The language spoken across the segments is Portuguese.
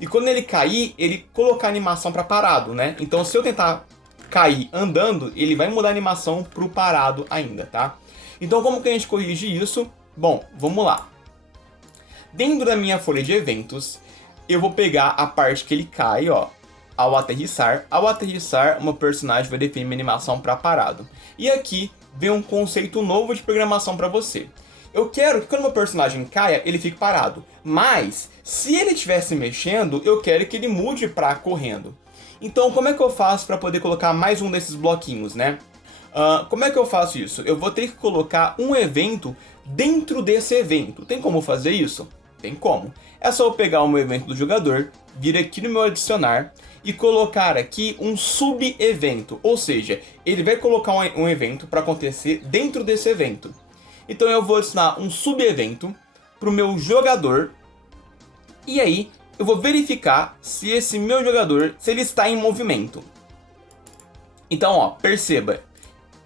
E quando ele cair, ele colocar a animação para parado, né? Então se eu tentar cair andando, ele vai mudar a animação pro parado ainda, tá? Então como que a gente corrige isso? Bom, vamos lá. Dentro da minha folha de eventos, eu vou pegar a parte que ele cai, ó, ao aterrissar. Ao aterrissar, o meu personagem vai definir minha animação para parado. E aqui vem um conceito novo de programação para você. Eu quero que quando meu personagem caia, ele fique parado. Mas, se ele estiver se mexendo, eu quero que ele mude para correndo. Então, como é que eu faço para poder colocar mais um desses bloquinhos, né? Como é que eu faço isso? Eu vou ter que colocar um evento dentro desse evento. Tem como fazer isso? Tem como. É só eu pegar um evento do jogador, vir aqui no meu adicionar e colocar aqui um sub-evento. Ou seja, ele vai colocar um evento para acontecer dentro desse evento. Então eu vou adicionar um sub-evento para o meu jogador. E aí eu vou verificar se esse meu jogador, se ele está em movimento. Então, ó, perceba.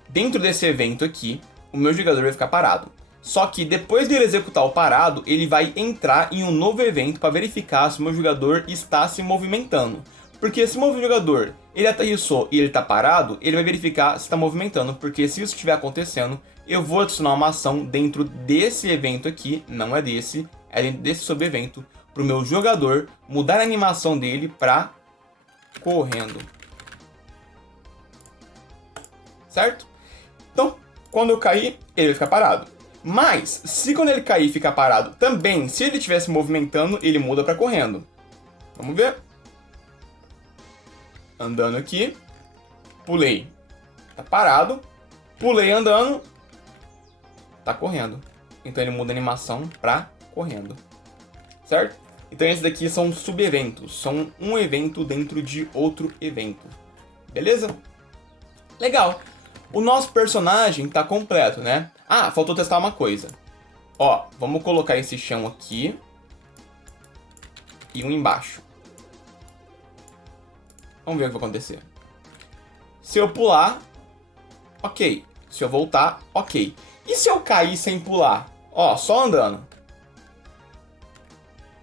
Dentro desse evento aqui, o meu jogador vai ficar parado. Só que depois dele executar o parado, ele vai entrar em um novo evento para verificar se o meu jogador está se movimentando. Porque se o meu jogador ele aterrissou e ele está parado, ele vai verificar se está movimentando. Porque se isso estiver acontecendo, eu vou adicionar uma ação dentro desse evento aqui, não é desse, é dentro desse sub-evento, para o meu jogador mudar a animação dele para correndo. Certo? Então, quando eu cair, ele vai ficar parado. Mas, se quando ele cair e ficar parado também, se ele estiver se movimentando, ele muda para correndo. Vamos ver. Andando aqui. Pulei. Tá parado. Pulei andando. Tá correndo. Então ele muda a animação para correndo. Certo? Então esses daqui são sub-eventos. São um evento dentro de outro evento. Beleza? Legal. O nosso personagem tá completo, né? Ah, faltou testar uma coisa. Ó, vamos colocar esse chão aqui. E um embaixo. Vamos ver o que vai acontecer. Se eu pular, ok. Se eu voltar, ok. E se eu cair sem pular? Ó, só andando.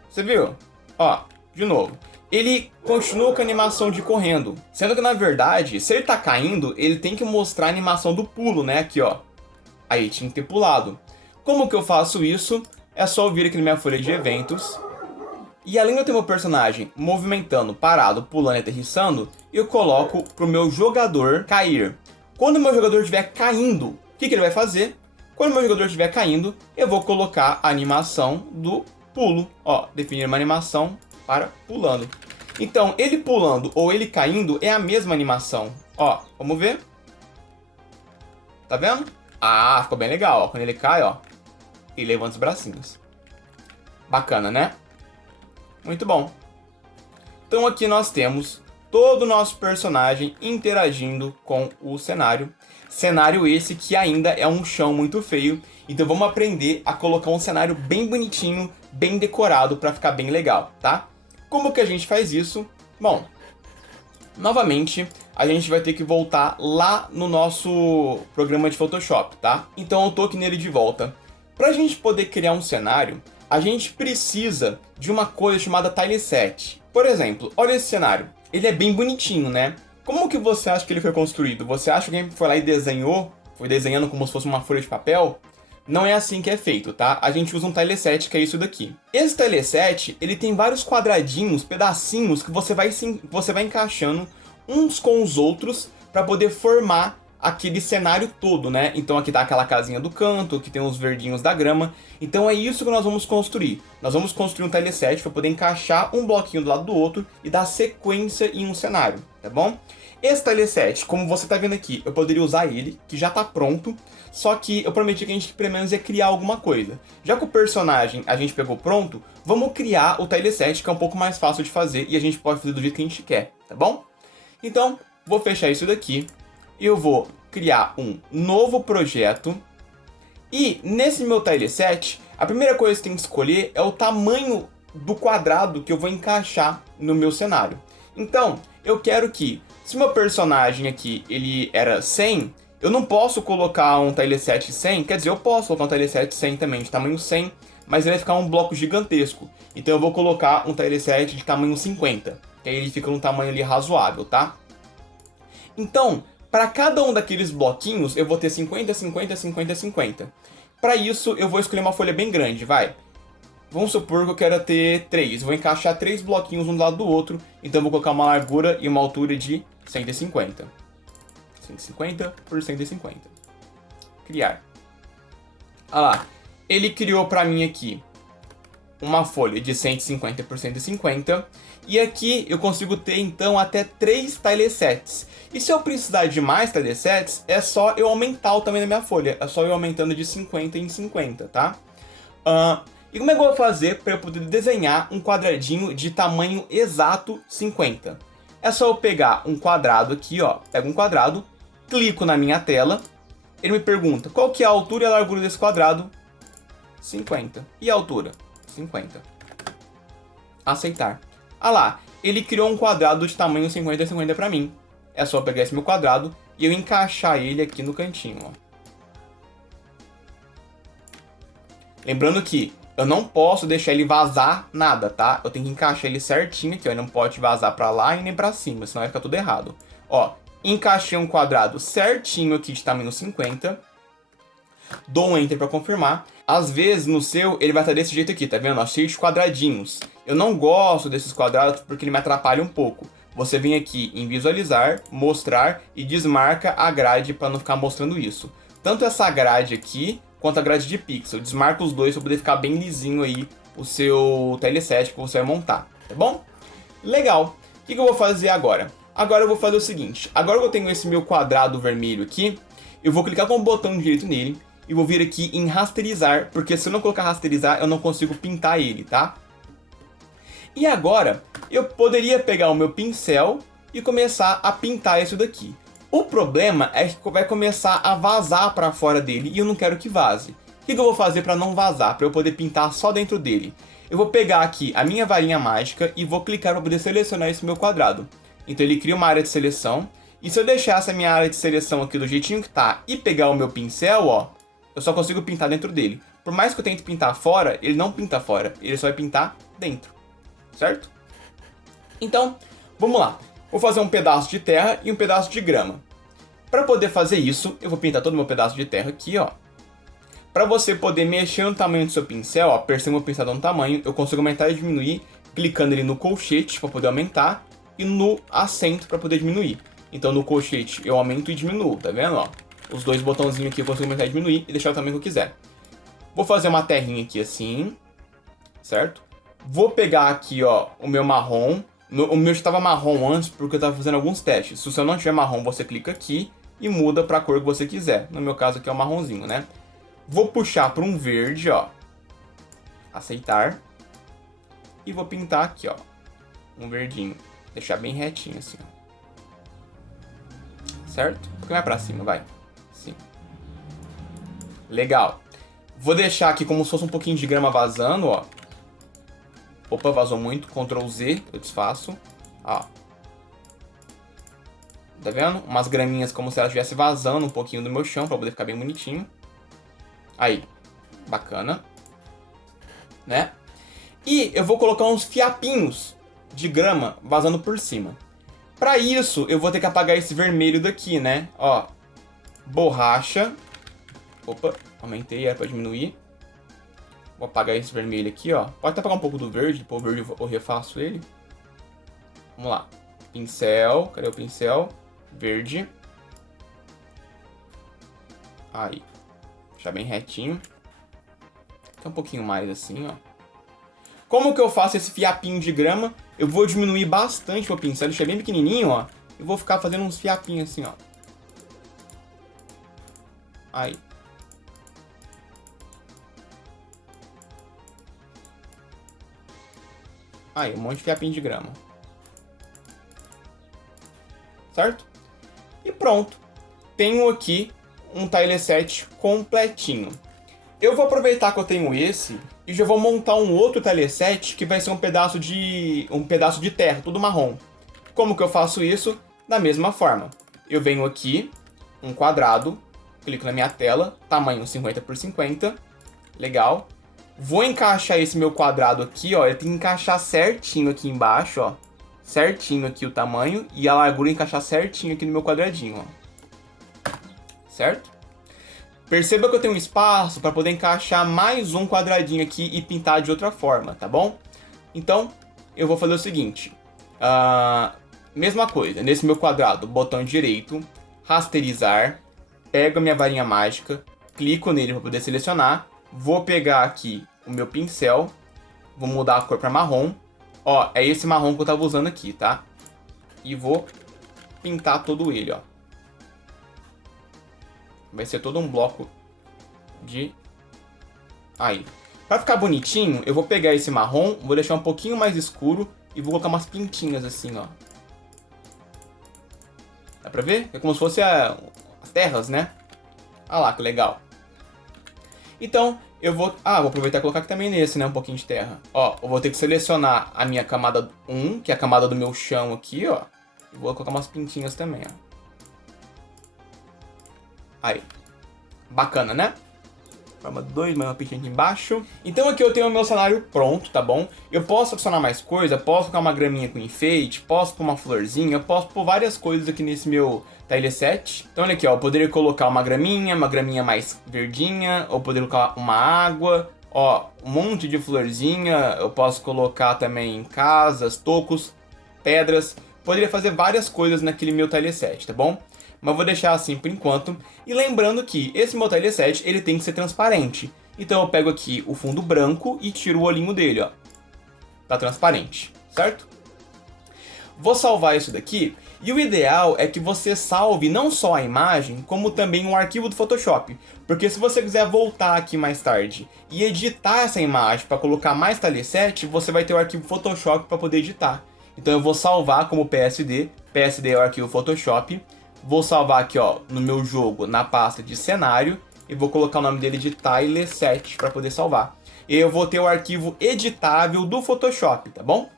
Você viu? Ó, de novo. Ele continua com a animação de correndo. Sendo que, na verdade, se ele tá caindo, ele tem que mostrar a animação do pulo, né? Aqui, ó. Aí, tinha que ter pulado. Como que eu faço isso? É só eu vir aqui na minha folha de eventos. E além de eu ter meu personagem movimentando, parado, pulando e aterrissando, eu coloco pro meu jogador cair. Quando o meu jogador estiver caindo, o que ele vai fazer? Quando o meu jogador estiver caindo, eu vou colocar a animação do pulo. Ó, definir uma animação para pulando. Então, ele pulando ou ele caindo é a mesma animação. Ó, vamos ver. Tá vendo? Ah, ficou bem legal, ó. Quando ele cai, ó, ele levanta os bracinhos. Bacana, né? Muito bom. Então aqui nós temos todo o nosso personagem interagindo com o cenário. Cenário esse que ainda é um chão muito feio. Então vamos aprender a colocar um cenário bem bonitinho, bem decorado para ficar bem legal, tá? Como que a gente faz isso? Bom, novamente a gente vai ter que voltar lá no nosso programa de Photoshop, tá? Então eu tô aqui nele de volta. Para a gente poder criar um cenário, a gente precisa de uma coisa chamada tileset. Por exemplo, olha esse cenário. Ele é bem bonitinho, né? Como que você acha que ele foi construído? Você acha que alguém foi lá e desenhou? Foi desenhando como se fosse uma folha de papel? Não é assim que é feito, tá? A gente usa um tileset, que é isso daqui. Esse tileset, ele tem vários quadradinhos, pedacinhos, que você vai encaixando uns com os outros para poder formar aquele cenário todo, né? Então aqui tá aquela casinha do canto, que tem os verdinhos da grama. Então é isso que nós vamos construir. Nós vamos construir um tileset para poder encaixar um bloquinho do lado do outro e dar sequência em um cenário, tá bom? Esse tileset, como você tá vendo aqui, eu poderia usar ele, que já tá pronto, só que eu prometi que a gente pelo menos ia criar alguma coisa. Já que o personagem a gente pegou pronto, vamos criar o tileset, que é um pouco mais fácil de fazer e a gente pode fazer do jeito que a gente quer, tá bom? Então, vou fechar isso daqui. Eu vou criar um novo projeto. E nesse meu tileset, a primeira coisa que tem que escolher é o tamanho do quadrado que eu vou encaixar no meu cenário. Então, eu quero que, se meu personagem aqui ele era 100, eu não posso colocar um tileset 100, quer dizer, eu posso colocar um tileset 100 também, de tamanho 100, mas ele vai ficar um bloco gigantesco. Então eu vou colocar um tileset de tamanho 50, que aí ele fica num tamanho ali razoável, tá? Então, para cada um daqueles bloquinhos, eu vou ter 50, 50, 50, 50. Para isso, eu vou escolher uma folha bem grande, vai. Vamos supor que eu quero ter 3. Vou encaixar 3 bloquinhos um do lado do outro. Então eu vou colocar uma largura e uma altura de 150. 150 por 150. Criar. Olha lá. Ele criou para mim aqui uma folha de 150 por 150. E aqui eu consigo ter então até 3 tilesets. E se eu precisar de mais tilesets, é só eu aumentar o tamanho da minha folha. É só eu aumentando de 50 em 50, tá? E como é que eu vou fazer para eu poder desenhar um quadradinho de tamanho exato 50? É só eu pegar um quadrado aqui, ó. Pego um quadrado, clico na minha tela. Ele me pergunta qual que é a altura e a largura desse quadrado? 50. E a altura? 50. Aceitar. Ah lá, ele criou um quadrado de tamanho 50 50 para mim. É só eu pegar esse meu quadrado e eu encaixar ele aqui no cantinho, ó. Lembrando que eu não posso deixar ele vazar nada, tá? Eu tenho que encaixar ele certinho aqui, ó. Ele não pode vazar pra lá e nem pra cima, senão vai ficar tudo errado. Ó, encaixei um quadrado certinho aqui de tamanho 50. Dou um Enter pra confirmar. Às vezes, no seu, ele vai estar desse jeito aqui, tá vendo? Ó, cheio de quadradinhos. Eu não gosto desses quadrados porque ele me atrapalha um pouco. Você vem aqui em Visualizar, Mostrar e desmarca a grade para não ficar mostrando isso. Tanto essa grade aqui, quanto a grade de pixel. Desmarca os dois para poder ficar bem lisinho aí o seu tileset que você vai montar, tá bom? Legal. O que eu vou fazer agora? Agora eu vou fazer o seguinte. Agora que eu tenho esse meu quadrado vermelho aqui, eu vou clicar com o botão direito nele e vou vir aqui em rasterizar, porque se eu não colocar rasterizar, eu não consigo pintar ele, tá? E agora, eu poderia pegar o meu pincel e começar a pintar isso daqui. O problema é que vai começar a vazar para fora dele e eu não quero que vaze. O que eu vou fazer para não vazar, para eu poder pintar só dentro dele? Eu vou pegar aqui a minha varinha mágica e vou clicar para poder selecionar esse meu quadrado. Então ele cria uma área de seleção. E se eu deixar essa minha área de seleção aqui do jeitinho que tá e pegar o meu pincel, ó, eu só consigo pintar dentro dele. Por mais que eu tente pintar fora, ele não pinta fora, ele só vai pintar dentro, certo? Então, vamos lá. Vou fazer um pedaço de terra e um pedaço de grama. Para poder fazer isso, eu vou pintar todo o meu pedaço de terra aqui, ó. Para você poder mexer no tamanho do seu pincel, ó, perceba o meu pincel no tamanho, eu consigo aumentar e diminuir, clicando ali no colchete para poder aumentar e no acento para poder diminuir. Então no colchete eu aumento e diminuo, tá vendo, ó? Os dois botãozinhos aqui eu consigo aumentar e diminuir e deixar o tamanho que eu quiser. Vou fazer uma terrinha aqui assim, certo? Vou pegar aqui, ó, o meu marrom. O meu estava marrom antes porque eu estava fazendo alguns testes. Se o seu não tiver marrom, você clica aqui e muda para a cor que você quiser. No meu caso aqui é o marronzinho, né? Vou puxar para um verde, ó. Aceitar. E vou pintar aqui, ó. Um verdinho. Deixar bem retinho assim, ó. Certo? Um pouquinho mais pra cima, vai. Sim. Legal. Vou deixar aqui como se fosse um pouquinho de grama vazando, ó. Opa, vazou muito. Ctrl Z, eu desfaço. Ó. Tá vendo? Umas graminhas como se ela estivesse vazando um pouquinho do meu chão pra poder ficar bem bonitinho. Aí. Bacana. Né? E eu vou colocar uns fiapinhos de grama vazando por cima. Pra isso, eu vou ter que apagar esse vermelho daqui, né? Ó. Borracha. Opa, aumentei, era pra diminuir. Vou apagar esse vermelho aqui, ó. Pode até apagar um pouco do verde, depois o verde eu refaço ele. Vamos lá. Pincel, cadê o pincel? Verde. Aí. Deixar bem retinho. Até um pouquinho mais assim, ó. Como que eu faço esse fiapinho de grama? Eu vou diminuir bastante o pincel, deixar bem pequenininho, ó. E vou ficar fazendo uns fiapinhos assim, ó. Aí. Aí, um monte de fiapinho de grama. Certo? E pronto. Tenho aqui um tileset completinho. Eu vou aproveitar que eu tenho esse e já vou montar um outro tileset que vai ser um pedaço de terra, tudo marrom. Como que eu faço isso? Da mesma forma. Eu venho aqui, um quadrado, clico na minha tela, tamanho 50 por 50, legal. Vou encaixar esse meu quadrado aqui, ó. Ele tem que encaixar certinho aqui embaixo, ó. Certinho aqui o tamanho. E a largura encaixar certinho aqui no meu quadradinho, ó. Certo? Perceba que eu tenho um espaço para poder encaixar mais um quadradinho aqui e pintar de outra forma, tá bom? Então, eu vou fazer o seguinte. Mesma coisa, nesse meu quadrado, botão direito, rasterizar. Pego a minha varinha mágica, clico nele para poder selecionar. Vou pegar aqui o meu pincel, vou mudar a cor para marrom. Ó, é esse marrom que eu tava usando aqui, tá? E vou pintar todo ele, ó. Vai ser todo um bloco de... Aí. Pra ficar bonitinho, eu vou pegar esse marrom, vou deixar um pouquinho mais escuro e vou colocar umas pintinhas assim, ó. Dá pra ver? É como se fosse as terras, né? Olha lá, que legal. Então, eu vou... vou aproveitar e colocar aqui também nesse, né? Um pouquinho de terra. Ó, eu vou ter que selecionar a minha camada 1, que é a camada do meu chão aqui, ó. E vou colocar umas pintinhas também, ó. Aí. Bacana, né? Forma 2, mais uma pintinha aqui embaixo. Então aqui eu tenho o meu cenário pronto, tá bom? Eu posso adicionar mais coisa, posso colocar uma graminha com enfeite, posso pôr uma florzinha, posso pôr várias coisas aqui nesse meu tileset. Então olha aqui, ó, eu poderia colocar uma graminha mais verdinha, ou poderia colocar uma água, ó, um monte de florzinha. Eu posso colocar também casas, tocos, pedras. Poderia fazer várias coisas naquele meu tileset, tá bom? Mas vou deixar assim por enquanto. E lembrando que esse meu tileset, ele tem que ser transparente. Então eu pego aqui o fundo branco e tiro o olhinho dele, ó. Tá transparente, certo? Vou salvar isso daqui. E o ideal é que você salve não só a imagem, como também um arquivo do Photoshop. Porque se você quiser voltar aqui mais tarde e editar essa imagem para colocar mais tileset, você vai ter o arquivo Photoshop para poder editar. Então eu vou salvar como PSD. PSD é o arquivo Photoshop. Vou salvar aqui, ó, no meu jogo, na pasta de cenário. E vou colocar o nome dele de tileset para poder salvar. E eu vou ter o arquivo editável do Photoshop, tá bom?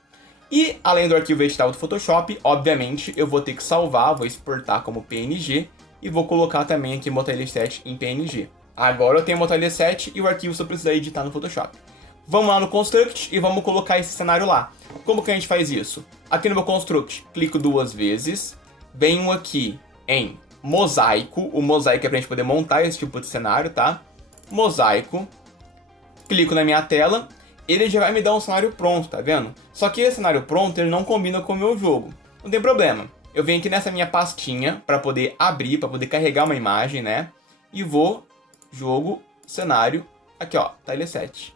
E, além do arquivo editável do Photoshop, obviamente, eu vou ter que salvar, vou exportar como PNG. E vou colocar também aqui o tileset em PNG. Agora eu tenho o tileset e o arquivo só precisa editar no Photoshop. Vamos lá no Construct e vamos colocar esse cenário lá. Como que a gente faz isso? Aqui no meu Construct, clico 2 vezes. Venho aqui em mosaico. O mosaico é pra gente poder montar esse tipo de cenário, tá? Mosaico. Clico na minha tela. Ele já vai me dar um cenário pronto, tá vendo? Só que esse cenário pronto, ele não combina com o meu jogo. Não tem problema. Eu venho aqui nessa minha pastinha pra poder abrir, pra poder carregar uma imagem, né? E vou, jogo, cenário, aqui ó, tileset.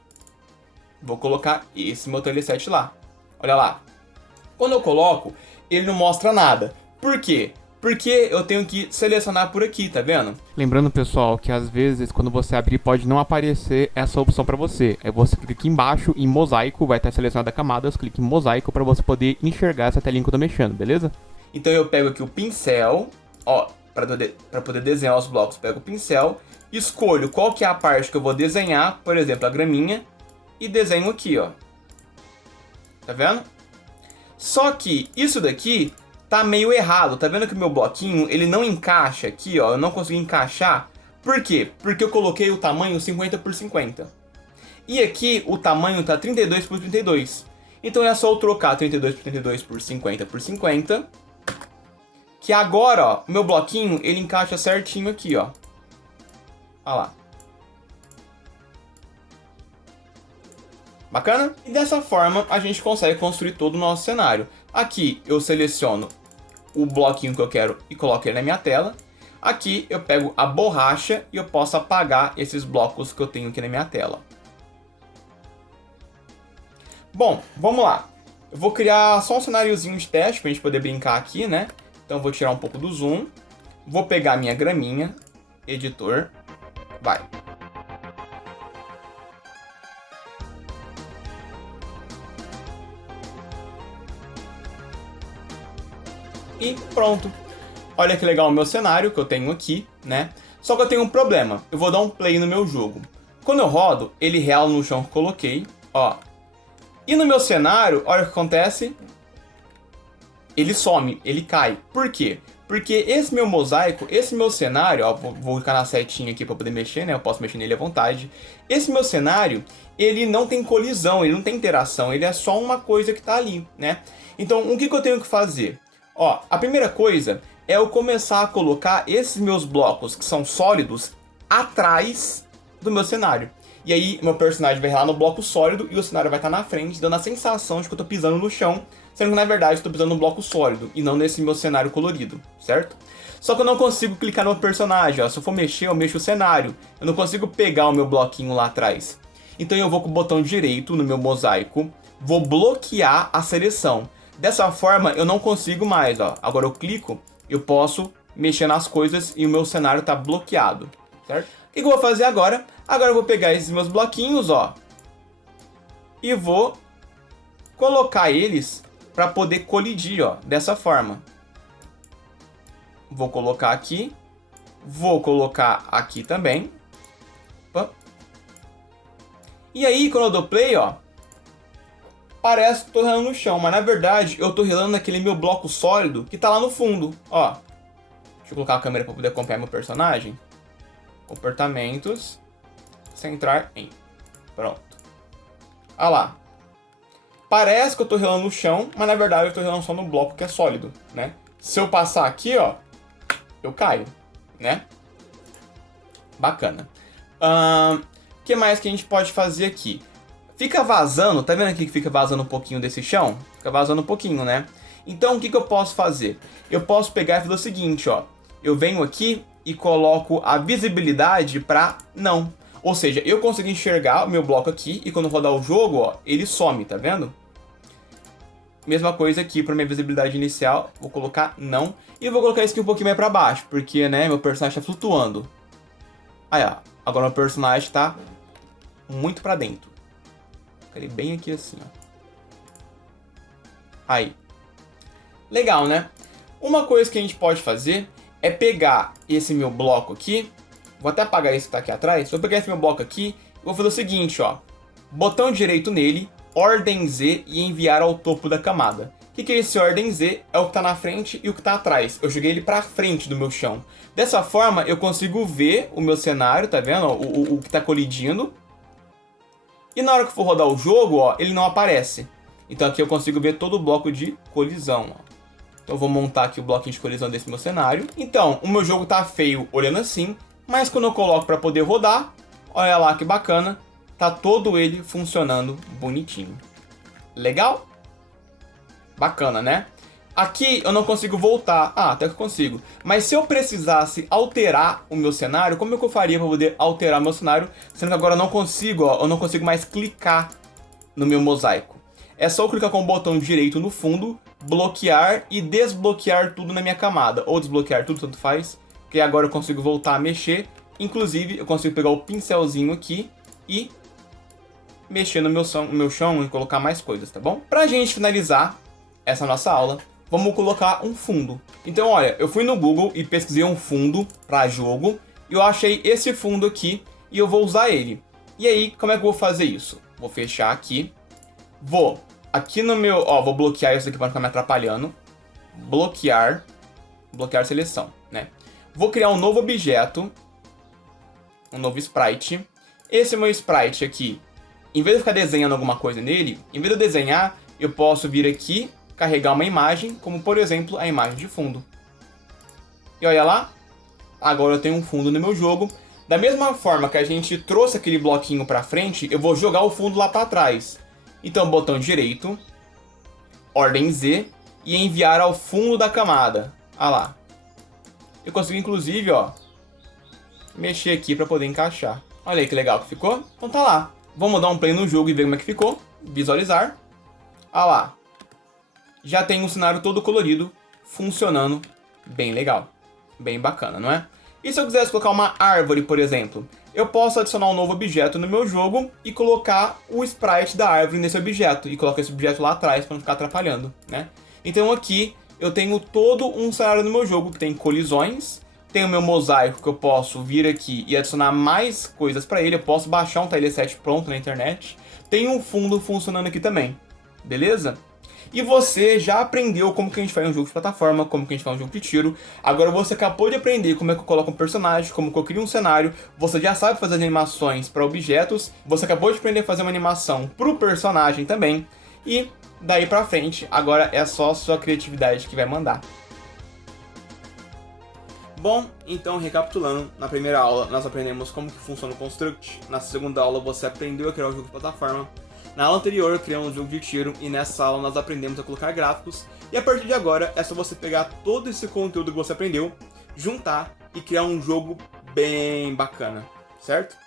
Vou colocar esse meu tileset lá. Olha lá. Quando eu coloco, ele não mostra nada. Por quê? Porque eu tenho que selecionar por aqui, tá vendo? Lembrando, pessoal, que às vezes quando você abrir pode não aparecer essa opção para você. Aí você clica aqui embaixo em mosaico, vai estar selecionada camadas, clique em mosaico para você poder enxergar essa telinha que eu tô mexendo, beleza? Então eu pego aqui o pincel, ó, para poder desenhar os blocos, pego o pincel, escolho qual que é a parte que eu vou desenhar, por exemplo, a graminha, e desenho aqui, ó. Tá vendo? Só que isso daqui tá meio errado, tá vendo que o meu bloquinho, ele não encaixa aqui, ó, eu não consegui encaixar. Por quê? Porque eu coloquei o tamanho 50 por 50. E aqui o tamanho tá 32 por 32. Então é só eu trocar 32 por 32 por 50 por 50. Que agora, ó, o meu bloquinho, ele encaixa certinho aqui, ó. Olha lá. Bacana? E dessa forma a gente consegue construir todo o nosso cenário. Aqui eu seleciono o bloquinho que eu quero e coloco ele na minha tela. Aqui eu pego a borracha e eu posso apagar esses blocos que eu tenho aqui na minha tela. Bom, vamos lá. Eu vou criar só um cenáriozinho de teste pra gente poder brincar aqui, né? Então eu vou tirar um pouco do zoom. Vou pegar a minha graminha, editor, vai. E pronto. Olha que legal o meu cenário que eu tenho aqui, né? Só que eu tenho um problema. Eu vou dar um play no meu jogo. Quando eu rodo, ele reala no chão que eu coloquei, ó. E no meu cenário, olha o que acontece. Ele some, ele cai. Por quê? Porque esse meu mosaico, esse meu cenário, ó, vou clicar na setinha aqui para poder mexer, né? Eu posso mexer nele à vontade. Esse meu cenário, ele não tem colisão, ele não tem interação, ele é só uma coisa que tá ali, né? Então, o que eu tenho que fazer? Ó, a primeira coisa é eu começar a colocar esses meus blocos, que são sólidos, atrás do meu cenário. E aí, meu personagem vai lá no bloco sólido e o cenário vai estar na frente, dando a sensação de que eu tô pisando no chão, sendo que na verdade eu tô pisando no bloco sólido e não nesse meu cenário colorido, certo? Só que eu não consigo clicar no meu personagem, ó. Se eu for mexer, eu mexo o cenário. Eu não consigo pegar o meu bloquinho lá atrás. Então eu vou com o botão direito no meu mosaico, vou bloquear a seleção. Dessa forma eu não consigo mais, ó. Agora eu clico, eu posso mexer nas coisas e o meu cenário tá bloqueado, certo? O que eu vou fazer agora? Agora eu vou pegar esses meus bloquinhos, ó, e vou colocar eles para poder colidir, ó, dessa forma. Vou colocar aqui, vou colocar aqui também. Opa. E aí, quando eu dou play, ó, parece que eu tô relando no chão, mas na verdade eu tô relando naquele meu bloco sólido que tá lá no fundo, ó. Deixa eu colocar a câmera para poder acompanhar meu personagem. Comportamentos, centrar em. Pronto. Olha lá. Parece que eu tô relando no chão, mas na verdade eu tô relando só no bloco que é sólido, né? Se eu passar aqui, ó, eu caio, né? Bacana. O que mais que a gente pode fazer aqui? Fica vazando, tá vendo aqui que fica vazando um pouquinho desse chão? Fica vazando um pouquinho, né? Então o que eu posso fazer? Eu posso pegar e fazer o seguinte, ó. Eu venho aqui e coloco a visibilidade para não. Ou seja, eu consigo enxergar o meu bloco aqui e quando eu rodar o jogo, ó, ele some, tá vendo? Mesma coisa aqui para minha visibilidade inicial, vou colocar não. E eu vou colocar isso aqui um pouquinho mais para baixo, porque, né, meu personagem está flutuando. Aí, ó, agora meu personagem está muito para dentro. Ele bem aqui assim, ó. Aí. Legal, né? Uma coisa que a gente pode fazer é pegar esse meu bloco aqui, vou até apagar esse que tá aqui atrás, vou pegar esse meu bloco aqui e vou fazer o seguinte, ó. Botão direito nele, ordem Z e enviar ao topo da camada. O que é esse ordem Z? É o que tá na frente e o que tá atrás. Eu joguei ele pra frente do meu chão. Dessa forma, eu consigo ver o meu cenário, tá vendo? O que tá colidindo. E na hora que for rodar o jogo, ó, ele não aparece. Então aqui eu consigo ver todo o bloco de colisão, ó. Então eu vou montar aqui o bloquinho de colisão desse meu cenário. Então, o meu jogo tá feio olhando assim, mas quando eu coloco para poder rodar, olha lá que bacana, tá todo ele funcionando bonitinho. Legal? Bacana, né? Aqui eu não consigo voltar. Ah, até que eu consigo. Mas se eu precisasse alterar o meu cenário, como é que eu faria para poder alterar o meu cenário? Sendo que agora eu não consigo, ó, eu não consigo mais clicar no meu mosaico. É só eu clicar com o botão direito no fundo, bloquear e desbloquear tudo na minha camada. Ou desbloquear tudo, tanto faz. Porque agora eu consigo voltar a mexer. Inclusive, eu consigo pegar o pincelzinho aqui e mexer no meu chão e colocar mais coisas, tá bom? Pra gente finalizar essa nossa aula, vamos colocar um fundo. Então, olha, eu fui no Google e pesquisei um fundo para jogo. E eu achei esse fundo aqui e eu vou usar ele. E aí, como é que eu vou fazer isso? Vou fechar aqui. Vou aqui no meu... Ó, vou bloquear isso aqui para não ficar me atrapalhando. Bloquear seleção, né? Vou criar um novo objeto. Um novo sprite. Esse meu sprite aqui, em vez de ficar desenhando alguma coisa nele, em vez de eu desenhar, eu posso vir aqui, carregar uma imagem, como por exemplo a imagem de fundo. E olha lá, agora eu tenho um fundo no meu jogo. Da mesma forma que a gente trouxe aquele bloquinho para frente, eu vou jogar o fundo lá para trás. Então, botão direito, ordem Z e enviar ao fundo da camada. Ah lá. Eu consigo inclusive, ó, mexer aqui para poder encaixar. Olha aí que legal que ficou. Então tá lá. Vamos dar um play no jogo e ver como é que ficou. Visualizar. Ah lá. Já tem um cenário todo colorido, funcionando bem legal. Bem bacana, não é? E se eu quisesse colocar uma árvore, por exemplo? Eu posso adicionar um novo objeto no meu jogo e colocar o sprite da árvore nesse objeto. E colocar esse objeto lá atrás para não ficar atrapalhando, né? Então aqui eu tenho todo um cenário no meu jogo que tem colisões. Tem o meu mosaico que eu posso vir aqui e adicionar mais coisas para ele. Eu posso baixar um tileset pronto na internet. Tem um fundo funcionando aqui também. Beleza? E você já aprendeu como que a gente faz um jogo de plataforma, como que a gente faz um jogo de tiro. Agora você acabou de aprender como é que eu coloco um personagem, como que eu crio um cenário. Você já sabe fazer animações para objetos. Você acabou de aprender a fazer uma animação pro personagem também. E daí pra frente, agora é só a sua criatividade que vai mandar. Bom, então recapitulando, na primeira aula nós aprendemos como que funciona o Construct. Na segunda aula você aprendeu a criar um jogo de plataforma. Na aula anterior criamos um jogo de tiro e nessa aula nós aprendemos a colocar gráficos. E a partir de agora é só você pegar todo esse conteúdo que você aprendeu, juntar e criar um jogo bem bacana, certo?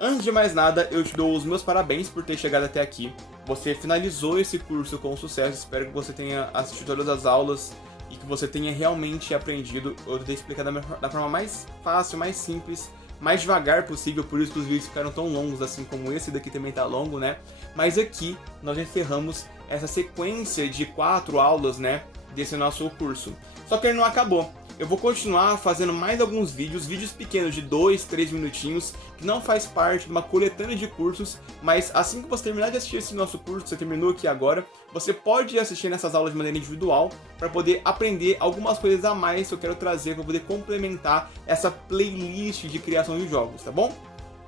Antes de mais nada, eu te dou os meus parabéns por ter chegado até aqui. Você finalizou esse curso com sucesso, espero que você tenha assistido todas as aulas e que você tenha realmente aprendido. Eu tentei explicar da forma mais fácil, mais simples, mais devagar possível, por isso que os vídeos ficaram tão longos, assim como esse daqui também tá longo, né? Mas aqui nós encerramos essa sequência de 4 aulas, né, desse nosso curso. Só que ele não acabou. Eu vou continuar fazendo mais alguns vídeos pequenos de 2, 3 minutinhos, que não faz parte de uma coletânea de cursos, mas assim que você terminar de assistir esse nosso curso, você terminou aqui agora, você pode assistir nessas aulas de maneira individual, para poder aprender algumas coisas a mais que eu quero trazer, para poder complementar essa playlist de criação de jogos, tá bom?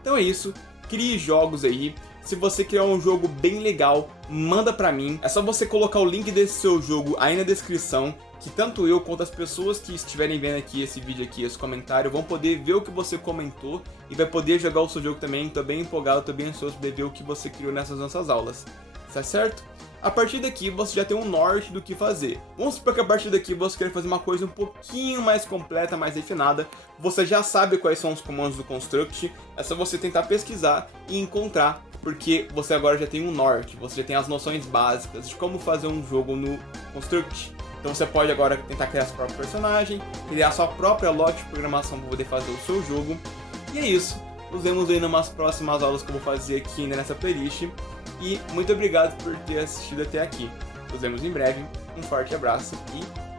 Então é isso, crie jogos aí. Se você criar um jogo bem legal, manda pra mim. É só você colocar o link desse seu jogo aí na descrição, que tanto eu quanto as pessoas que estiverem vendo aqui esse vídeo aqui, esse comentário, vão poder ver o que você comentou e vai poder jogar o seu jogo também. Tô bem empolgado, tô bem ansioso pra ver o que você criou nessas nossas aulas, tá certo? A partir daqui você já tem um norte do que fazer. Vamos supor que a partir daqui você quer fazer uma coisa um pouquinho mais completa, mais refinada. Você já sabe quais são os comandos do Construct, é só você tentar pesquisar e encontrar, porque você agora já tem um norte, você já tem as noções básicas de como fazer um jogo no Construct. Então você pode agora tentar criar seu próprio personagem, criar sua própria lógica de programação para poder fazer o seu jogo. E é isso, nos vemos aí nas próximas aulas que eu vou fazer aqui nessa playlist. E muito obrigado por ter assistido até aqui. Nos vemos em breve, um forte abraço e